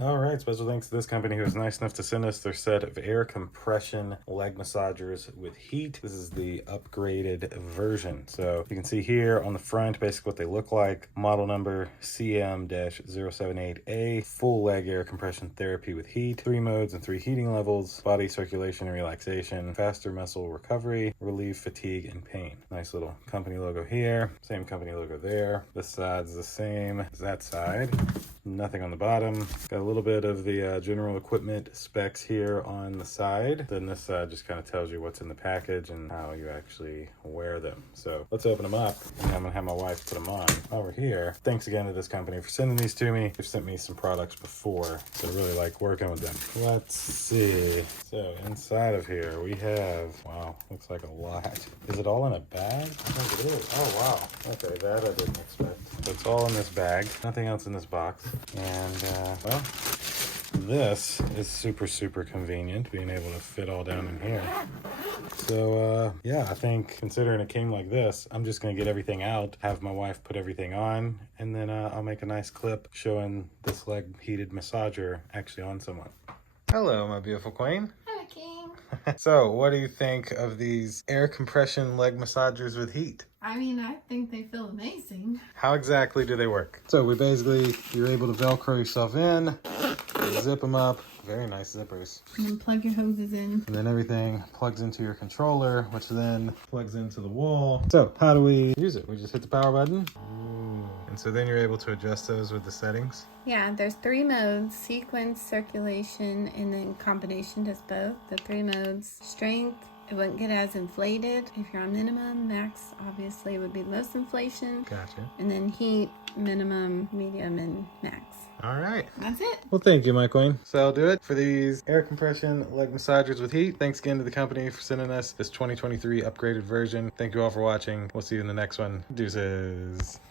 All right, special thanks to this company who was nice enough to send us their set of air compression leg massagers with heat. This is the upgraded version. So you can see here on the front basically what they look like. Model number CM-078A, full leg air compression therapy with heat, 3 modes and 3 heating levels, body circulation and relaxation, faster muscle recovery, relieve fatigue and pain. Nice little company logo here, same company logo there. This side's the same as that side. Nothing on the bottom. Got a little bit of the general equipment specs here on the side. Then this side just kind of tells you what's in the package and how you actually wear them. So let's open them up, and I'm gonna have my wife put them on. While we're here, thanks again to this company for sending these to me. They've sent me some products before, so I really like working with them. Let's see. So inside of here we have, wow, looks like a lot. Is it all in a bag? I think it is. Oh wow. Okay, that I didn't expect. So it's all in this bag. Nothing else in this box. And well, this is super convenient, being able to fit all down in here. So yeah, I think considering it came like this, I'm just gonna get everything out, have my wife put everything on, and then I'll make a nice clip showing this leg heated massager actually on someone. Hello, my beautiful queen. Hi, King. So what do you think of these air compression leg massagers with heat? I mean, I think they feel amazing. How exactly do they work? So you're able to Velcro yourself in, zip them up, very nice zippers. And then plug your hoses in. And then everything plugs into your controller, which then plugs into the wall. So how do we use it? We just hit the power button. Ooh. And so then you're able to adjust those with the settings. Yeah, there's 3 modes: sequence, circulation, and then combination does both. The 3 modes: strength, it wouldn't get as inflated if you're on minimum. Max obviously would be the most inflation. Gotcha. And then heat, minimum, medium, and max. All right. That's it. Well, thank you, my queen. So I'll do it for these air compression leg massagers with heat. Thanks again to the company for sending us this 2023 upgraded version. Thank you all for watching. We'll see you in the next one. Deuces.